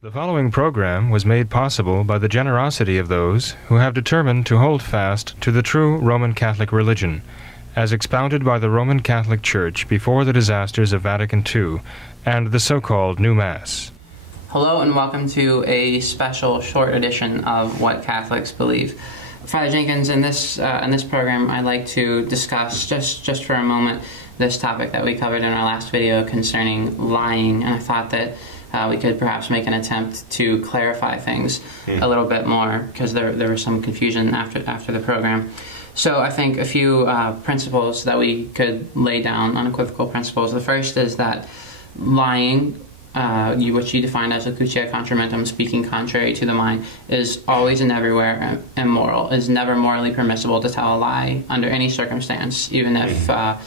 The following program was made possible by the generosity of those who have determined to hold fast to the true Roman Catholic religion, as expounded by the Roman Catholic Church before the disasters of Vatican II and the so-called New Mass. Hello and welcome to a special short edition of What Catholics Believe. Father Jenkins, in this program, I'd like to discuss just for a moment this topic that we covered in our last video concerning lying, and I thought that we could perhaps make an attempt to clarify things a little bit more, because there was some confusion after the program. So I think a few principles that we could lay down, unequivocal principles. The first is that lying, which you define as locutia contramentum, speaking contrary to the mind, is always and everywhere immoral. It is never morally permissible to tell a lie under any circumstance, even if a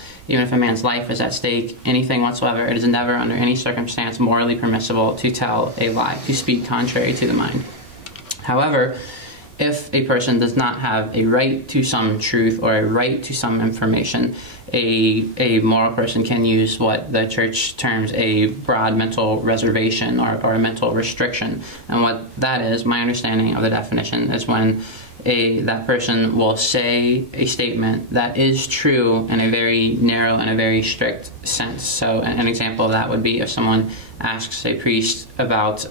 man's life is at stake, anything whatsoever. It is never under any circumstance morally permissible to tell a lie, to speak contrary to the mind. However, if a person does not have a right to some truth or a right to some information, a moral person can use what the Church terms a broad mental reservation or a mental restriction. And what that is, my understanding of the definition, is when that person will say a statement that is true in a very narrow and a very strict sense. So an example of that would be if someone asks a priest about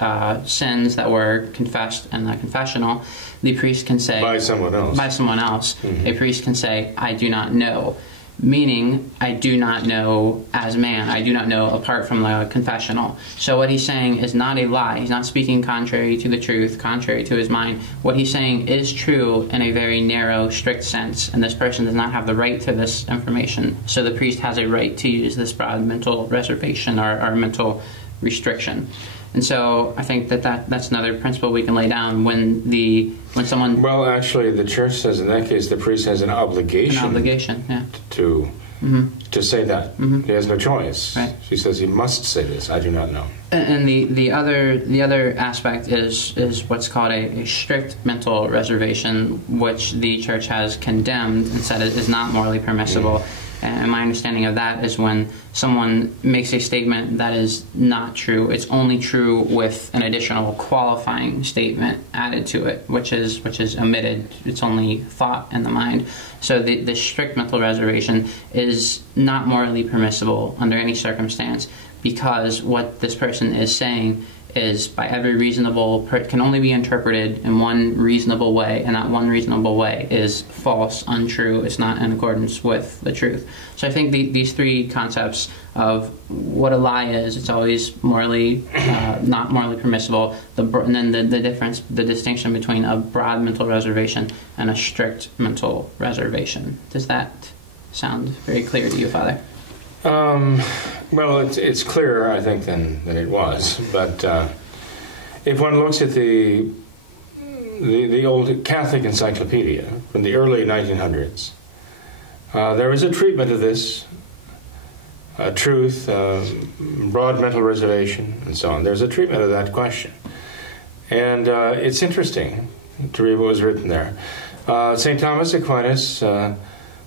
sins that were confessed in the confessional, the priest can say... By someone else. By someone else. Mm-hmm. A priest can say, I do not know. Meaning, I do not know as man. I do not know apart from the confessional. So what he's saying is not a lie. He's not speaking contrary to the truth, contrary to his mind. What he's saying is true in a very narrow, strict sense, and this person does not have the right to this information. So the priest has a right to use this broad mental reservation or mental restriction. And so I think that's another principle we can lay down when someone... Well, actually, the Church says in that case the priest has an obligation. An obligation, yeah. To say that. Mm-hmm. He has no choice. Right. She says he must say this. I do not know. And the other aspect is what's called a strict mental reservation, which the Church has condemned and said it is not morally permissible. And my understanding of that is when someone makes a statement that is not true, it's only true with an additional qualifying statement added to it, which is omitted. It's only thought in the mind. So the strict mental reservation is not morally permissible under any circumstance, because what this person is saying is by every reasonable, can only be interpreted in one reasonable way, and that one reasonable way is false, untrue, it's not in accordance with the truth. So I think these three concepts of what a lie is, it's always morally, not morally permissible, and then the distinction between a broad mental reservation and a strict mental reservation. Does that sound very clear to you, Father? Well, it's clearer, I think, than it was. But if one looks at the old Catholic encyclopedia from the early 1900s, there is a treatment of this truth, broad mental reservation, and so on. There's a treatment of that question. And it's interesting to read what was written there. St. Thomas Aquinas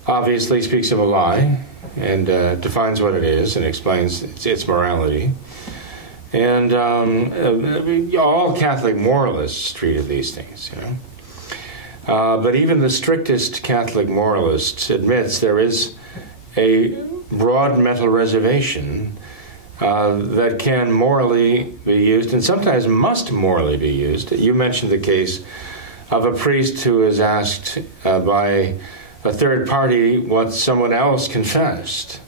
obviously speaks of a lie, and defines what it is and explains its morality. And all Catholic moralists treated these things, you know. But even the strictest Catholic moralist admits there is a broad mental reservation that can morally be used, and sometimes must morally be used. You mentioned the case of a priest who is asked by a third party what someone else confessed,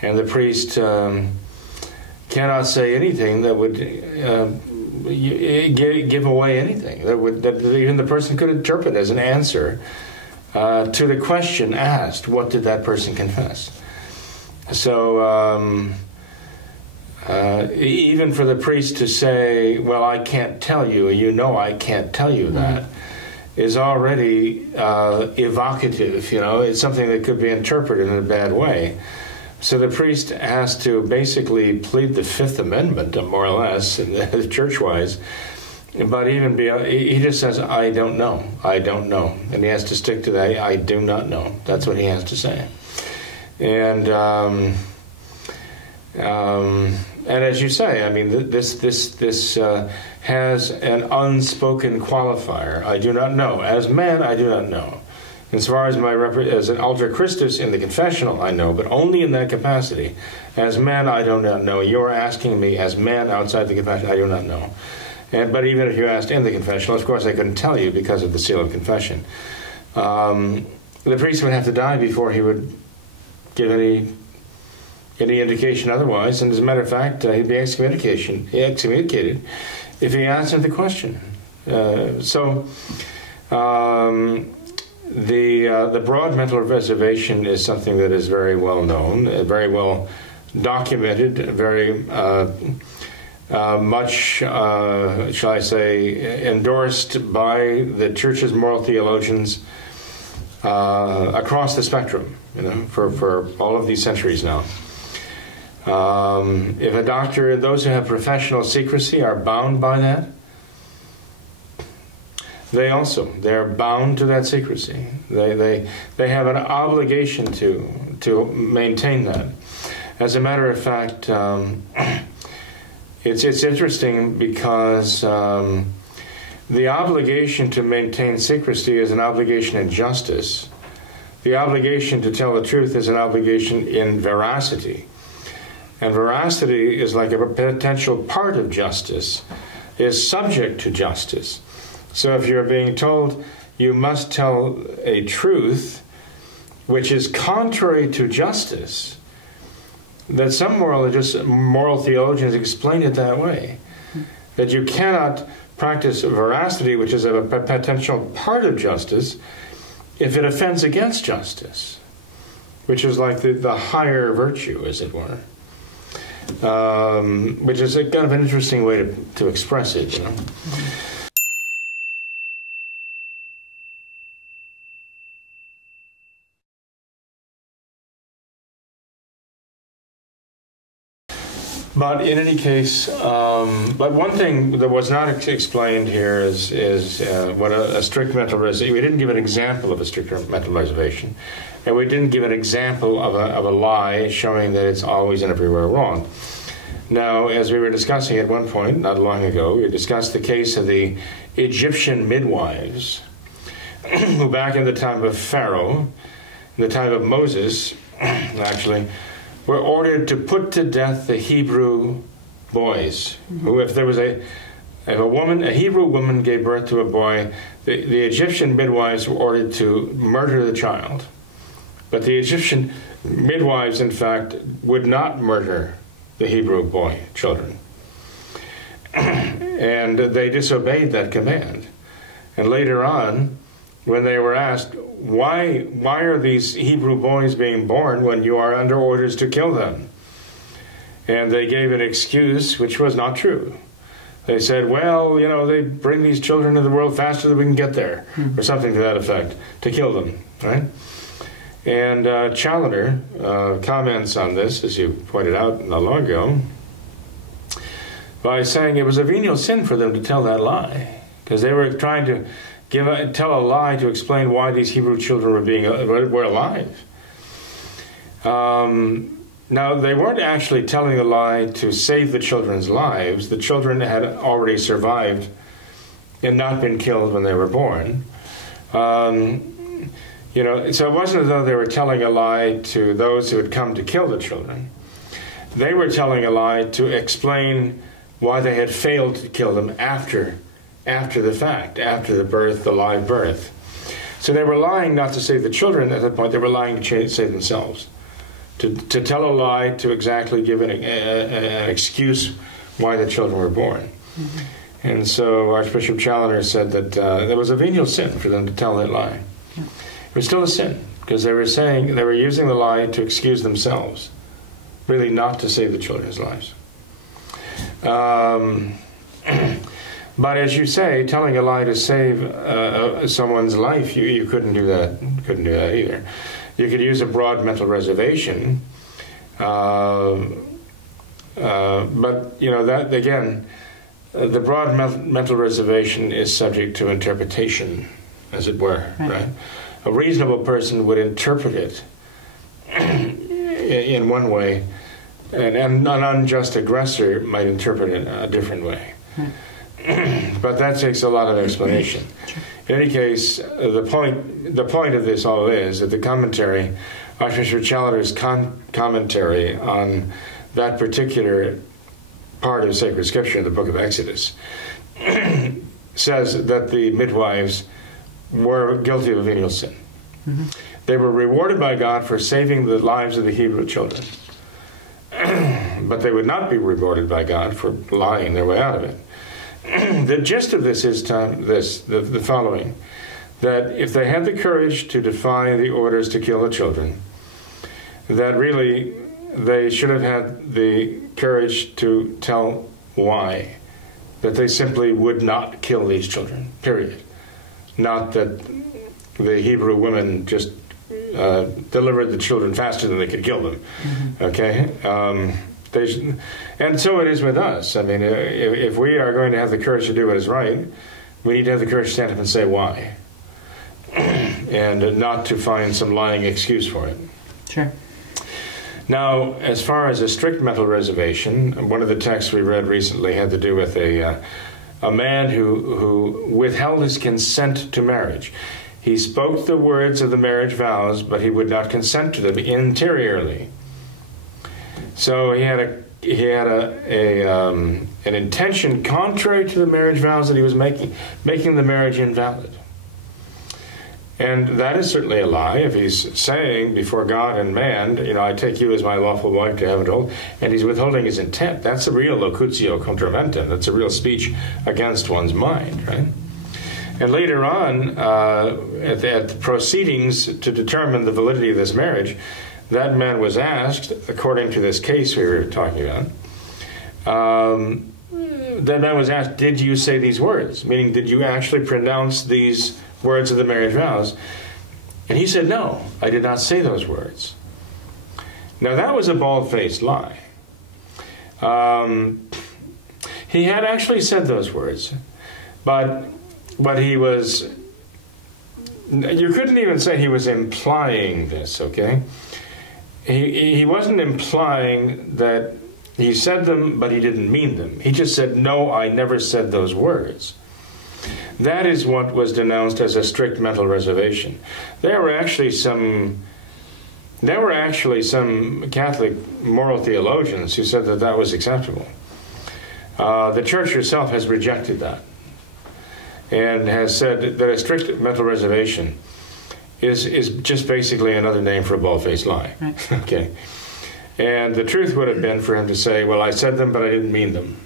and the priest cannot say anything that would give away anything that even the person could interpret as an answer to the question asked. What did that person confess? So even for the priest to say, well, I can't tell you, you know I can't tell you that, is already evocative, you know. It's something that could be interpreted in a bad way. So the priest has to basically plead the Fifth Amendment, more or less, church-wise. But even beyond, he just says, I don't know, and he has to stick to that. I do not know. That's what he has to say. And And as you say, I mean, this has an unspoken qualifier. I do not know. As man, I do not know. As far as as an alter Christus in the confessional, I know, but only in that capacity. As man, I do not know. You're asking me as man outside the confession, I do not know. But even if you asked in the confessional, of course I couldn't tell you because of the seal of confession. The priest would have to die before he would give any indication otherwise, and as a matter of fact, he'd be excommunicated if he answered the question. The broad mental reservation is something that is very well known, very well documented, very much, shall I say, endorsed by the Church's moral theologians across the spectrum, for all of these centuries now. If a doctor, those who have professional secrecy are bound by that, they're bound to that secrecy. They have an obligation to maintain that. As a matter of fact, it's interesting because the obligation to maintain secrecy is an obligation in justice. The obligation to tell the truth is an obligation in veracity. And veracity is like a potential part of justice, is subject to justice. So if you're being told you must tell a truth which is contrary to justice, that some moral theologians explain it that way, that you cannot practice veracity, which is a potential part of justice, if it offends against justice, which is like the higher virtue, as it were. Which is a kind of an interesting way to express it, But in any case, but one thing that was not explained here is what a strict mental reservation. We didn't give an example of a strict mental reservation, and we didn't give an example of a lie showing that it's always and everywhere wrong. Now, as we were discussing at one point, not long ago, we discussed the case of the Egyptian midwives, who back in the time of Pharaoh, in the time of Moses, actually, were ordered to put to death the Hebrew boys. Who, if a Hebrew woman gave birth to a boy, the Egyptian midwives were ordered to murder the child. But the Egyptian midwives, in fact, would not murder the Hebrew children. And they disobeyed that command. And later on, when they were asked, why are these Hebrew boys being born when you are under orders to kill them? And they gave an excuse which was not true. They said, well, they bring these children into the world faster than we can get there, or something to that effect, to kill them, right? And Challoner comments on this, as you pointed out not long ago, by saying it was a venial sin for them to tell that lie, because they were trying to tell a lie to explain why these Hebrew children were alive. Now, they weren't actually telling a lie to save the children's lives. The children had already survived and not been killed when they were born. So it wasn't as though they were telling a lie to those who had come to kill the children. They were telling a lie to explain why they had failed to kill them after the fact, after the birth, the live birth. So they were lying not to save the children at that point, they were lying to save themselves. To tell a lie to exactly give an excuse why the children were born. Mm-hmm. And so Archbishop Challoner said that there was a venial sin for them to tell that lie. Yeah. It was still a sin, because they were using the lie to excuse themselves, really not to save the children's lives. But as you say, telling a lie to save someone's life, you couldn't do that. Couldn't do that either. You could use a broad mental reservation, but that again, the broad mental reservation is subject to interpretation, as it were. Right? A reasonable person would interpret it in one way, And an unjust aggressor might interpret it a different way. But that takes a lot of explanation. In any case, the point of this all is that the commentary, Archbishop Challoner's commentary on that particular part of sacred scripture in the book of Exodus, says that the midwives were guilty of a venial sin. Mm-hmm. They were rewarded by God for saving the lives of the Hebrew children. But they would not be rewarded by God for lying their way out of it. The gist of this is the following, that if they had the courage to defy the orders to kill the children, that really they should have had the courage to tell why, that they simply would not kill these children, period. Not that the Hebrew women just delivered the children faster than they could kill them. Mm-hmm. Okay? And so it is with us. I mean, if we are going to have the courage to do what is right, we need to have the courage to stand up and say why, and not to find some lying excuse for it. Sure. Now, as far as a strict mental reservation, one of the texts we read recently had to do with a man who withheld his consent to marriage. He spoke the words of the marriage vows, but he would not consent to them interiorly. So he had an intention contrary to the marriage vows that he was making the marriage invalid. And that is certainly a lie. If he's saying before God and man, I take you as my lawful wife to heaven, and he's withholding his intent, that's a real locutio contraventum. That's a real speech against one's mind, right? And later on, at the proceedings to determine the validity of this marriage, that man was asked, according to this case we were talking about, that man was asked, did you say these words? Meaning, did you actually pronounce these words of the marriage vows? And he said, no, I did not say those words. Now, that was a bald-faced lie. He had actually said those words, but he was, you couldn't even say he was implying this, okay? He wasn't implying that he said them, but he didn't mean them. He just said, no, I never said those words. That is what was denounced as a strict mental reservation. There were actually some Catholic moral theologians who said that that was acceptable. The Church herself has rejected that and has said that a strict mental reservation is just basically another name for a bald-faced lie. Right. Okay. And the truth would have been for him to say, well, I said them, but I didn't mean them.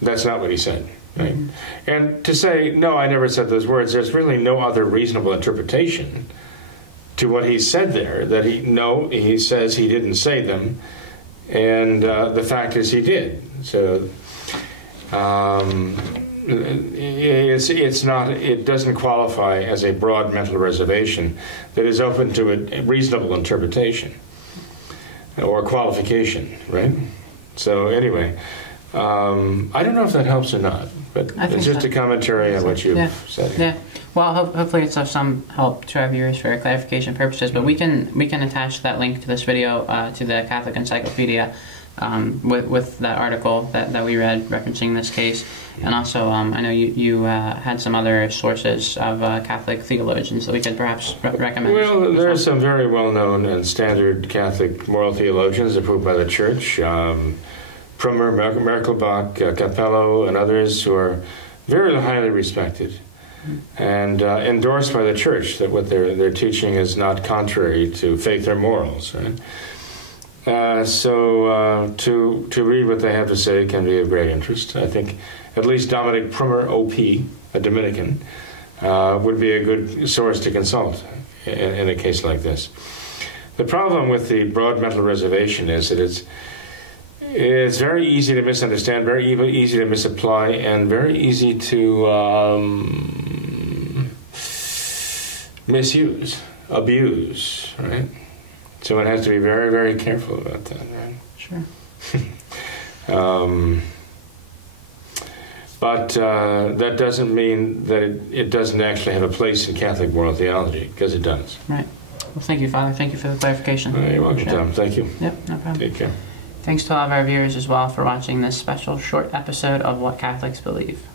That's not what he said. Right? Mm-hmm. And to say, no, I never said those words, there's really no other reasonable interpretation to what he said there, that he says he didn't say them, and the fact is he did. So it doesn't qualify as a broad mental reservation that is open to a reasonable interpretation or qualification, right? So anyway, I don't know if that helps or not, but it's just a commentary on what you've said. Yeah. Well, hopefully it's of some help to our viewers for clarification purposes. But we can attach that link to this video to the Catholic Encyclopedia with that article that we read referencing this case. And also, I know you had some other sources of Catholic theologians that we could perhaps recommend. Well, there are some very well-known and standard Catholic moral theologians approved by the Church. Prummer, Merkelbach, Capello, and others who are very highly respected and endorsed by the Church, that what their teaching is not contrary to faith or morals. Right? So to read what they have to say can be of great interest. I think at least Dominic Prummer, O.P., a Dominican, would be a good source to consult in a case like this. The problem with the broad mental reservation is that it's very easy to misunderstand, very easy to misapply, and very easy to misuse, abuse, right? So one has to be very, very careful about that, right? Sure. But that doesn't mean that it doesn't actually have a place in Catholic moral theology, because it does. Right. Well, thank you, Father. Thank you for the clarification. You're welcome, Tom. Thank you. Yep, no problem. Take care. Thanks to all of our viewers as well for watching this special short episode of What Catholics Believe.